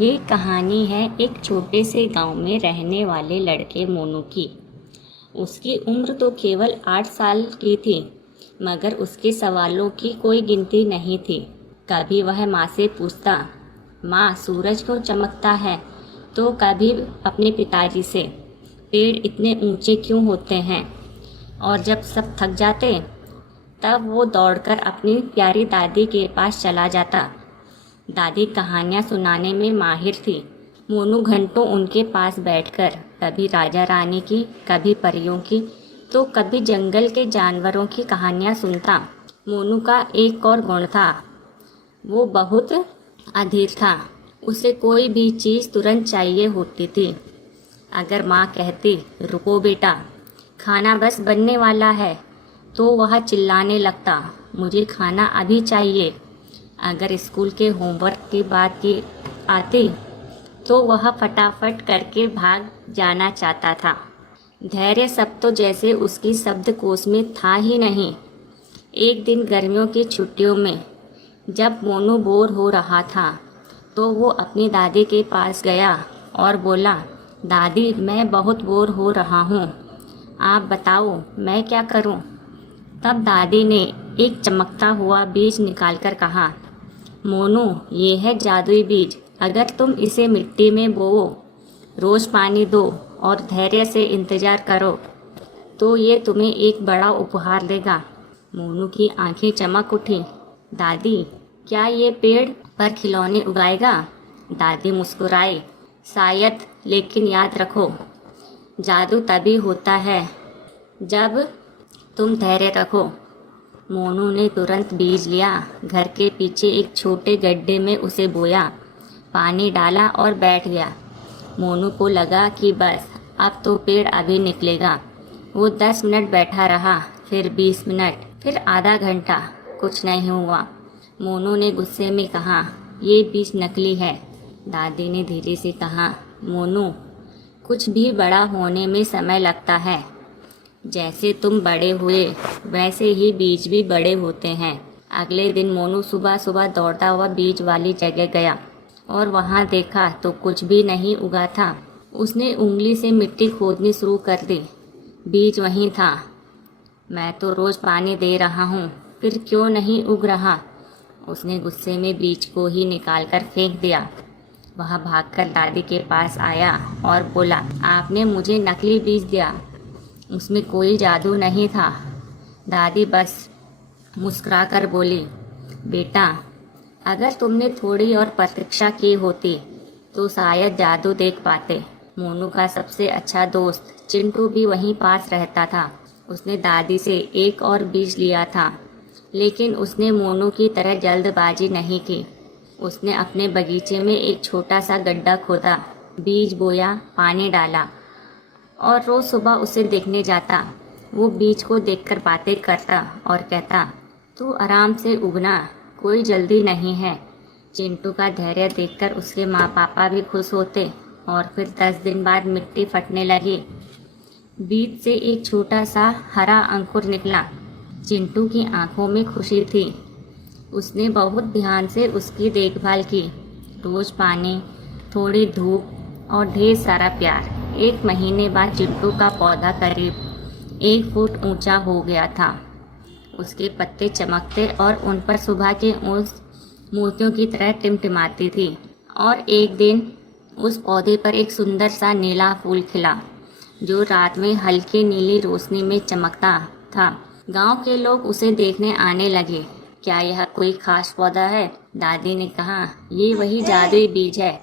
ये कहानी है एक छोटे से गांव में रहने वाले लड़के मोनू की। उसकी उम्र तो केवल 8 साल की थी, मगर उसके सवालों की कोई गिनती नहीं थी। कभी वह माँ से पूछता, माँ सूरज क्यों चमकता है? तो कभी अपने पिताजी से, पेड़ इतने ऊंचे क्यों होते हैं? और जब सब थक जाते तब वो दौड़कर अपनी प्यारी दादी के पास चला जाता। दादी कहानियाँ सुनाने में माहिर थी। मोनू घंटों उनके पास बैठकर कभी राजा रानी की, कभी परियों की, तो कभी जंगल के जानवरों की कहानियाँ सुनता। मोनू का एक और गुण था, वो बहुत अधीर था। उसे कोई भी चीज़ तुरंत चाहिए होती थी। अगर माँ कहती, रुको बेटा, खाना बस बनने वाला है, तो वह चिल्लाने लगता, मुझे खाना अभी चाहिए। अगर स्कूल के होमवर्क की बात की आती तो वह फटाफट करके भाग जाना चाहता था। धैर्य सब तो जैसे उसकी शब्दकोश में था ही नहीं। एक दिन गर्मियों की छुट्टियों में जब मोनू बोर हो रहा था तो वो अपनी दादी के पास गया और बोला, दादी मैं बहुत बोर हो रहा हूँ, आप बताओ मैं क्या करूँ? तब दादी ने एक चमकता हुआ बीज निकालकर कहा, मोनू ये है जादुई बीज, अगर तुम इसे मिट्टी में बोओ, रोज़ पानी दो और धैर्य से इंतज़ार करो तो ये तुम्हें एक बड़ा उपहार देगा। मोनू की आंखें चमक उठी। दादी क्या ये पेड़ पर खिलौने उगाएगा? दादी मुस्कुराई, शायद, लेकिन याद रखो, जादू तभी होता है जब तुम धैर्य रखो। मोनू ने तुरंत बीज लिया, घर के पीछे एक छोटे गड्ढे में उसे बोया, पानी डाला और बैठ गया। मोनू को लगा कि बस अब तो पेड़ अभी निकलेगा। वो 10 मिनट बैठा रहा, फिर 20 मिनट, फिर आधा घंटा, कुछ नहीं हुआ। मोनू ने गुस्से में कहा, ये बीज नकली है। दादी ने धीरे से कहा, मोनू कुछ भी बड़ा होने में समय लगता है, जैसे तुम बड़े हुए वैसे ही बीज भी बड़े होते हैं। अगले दिन मोनू सुबह सुबह दौड़ता हुआ बीज वाली जगह गया और वहाँ देखा तो कुछ भी नहीं उगा था। उसने उंगली से मिट्टी खोदनी शुरू कर दी, बीज वहीं था। मैं तो रोज़ पानी दे रहा हूँ, फिर क्यों नहीं उग रहा? उसने गुस्से में बीज को ही निकाल कर फेंक दिया। वह भागकर दादी के पास आया और बोला, आपने मुझे नकली बीज दिया, उसमें कोई जादू नहीं था। दादी बस मुस्कुरा कर बोली, बेटा अगर तुमने थोड़ी और प्रतीक्षा की होती तो शायद जादू देख पाते। मोनू का सबसे अच्छा दोस्त चिंटू भी वहीं पास रहता था। उसने दादी से एक और बीज लिया था, लेकिन उसने मोनू की तरह जल्दबाजी नहीं की। उसने अपने बगीचे में एक छोटा सा गड्ढा खोदा, बीज बोया, पानी डाला और रोज़ सुबह उसे देखने जाता। वो बीज को देखकर बातें करता और कहता, तू आराम से उगना, कोई जल्दी नहीं है। चिंटू का धैर्य देखकर उसके माँ पापा भी खुश होते और फिर 10 दिन बाद मिट्टी फटने लगी। बीज से एक छोटा सा हरा अंकुर निकला। चिंटू की आंखों में खुशी थी। उसने बहुत ध्यान से उसकी देखभाल की, रोज़ पानी, थोड़ी धूप और ढेर सारा प्यार। 1 महीने बाद चिंटू का पौधा करीब 1 फुट ऊंचा हो गया था। उसके पत्ते चमकते और उन पर सुबह के उस मोतियों की तरह टिमटिमाती थी। और एक दिन उस पौधे पर एक सुंदर सा नीला फूल खिला, जो रात में हल्की नीली रोशनी में चमकता था। गांव के लोग उसे देखने आने लगे। क्या यह कोई खास पौधा है? दादी ने कहा, ये वही जादुई बीज है,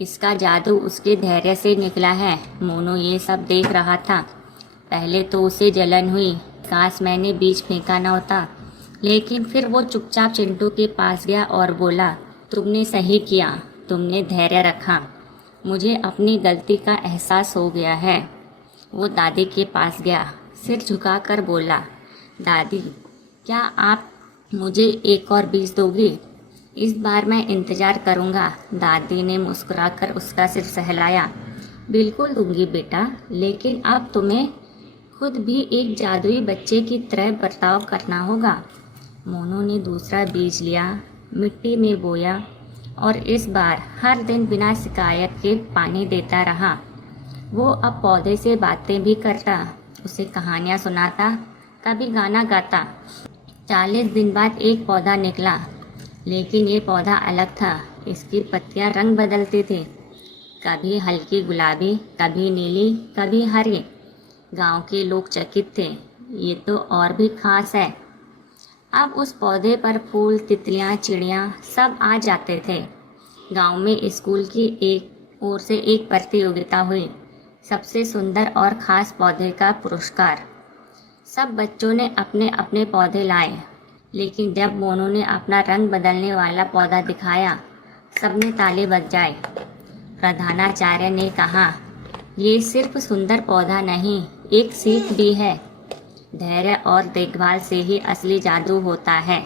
इसका जादू उसके धैर्य से निकला है। मोनू ये सब देख रहा था। पहले तो उसे जलन हुई, काश मैंने बीज फेंका न होता। लेकिन फिर वो चुपचाप चिंटू के पास गया और बोला, तुमने सही किया, तुमने धैर्य रखा, मुझे अपनी गलती का एहसास हो गया है। वो दादी के पास गया, सिर झुकाकर बोला, दादी क्या आप मुझे एक और बीज दोगी? इस बार मैं इंतज़ार करूँगा। दादी ने मुस्कुराकर उसका सिर सहलाया, बिल्कुल दूंगी बेटा, लेकिन अब तुम्हें खुद भी एक जादुई बच्चे की तरह बर्ताव करना होगा। मोनू ने दूसरा बीज लिया, मिट्टी में बोया और इस बार हर दिन बिना शिकायत के पानी देता रहा। वो अब पौधे से बातें भी करता, उसे कहानियाँ सुनाता, कभी गाना गाता। 40 दिन बाद एक पौधा निकला, लेकिन ये पौधा अलग था। इसकी पत्तियाँ रंग बदलती थी, कभी हल्की गुलाबी, कभी नीली, कभी हरी। गांव के लोग चकित थे, ये तो और भी खास है। अब उस पौधे पर फूल, तितलियां, चिड़ियां सब आ जाते थे। गांव में स्कूल की एक ओर से एक प्रतियोगिता हुई, सबसे सुंदर और ख़ास पौधे का पुरस्कार। सब बच्चों ने अपने अपने पौधे लाए, लेकिन जब मोनू ने अपना रंग बदलने वाला पौधा दिखाया, सबने ताली बजाए। प्रधानाचार्य ने कहा, ये सिर्फ सुंदर पौधा नहीं, एक सीख भी है। धैर्य और देखभाल से ही असली जादू होता है।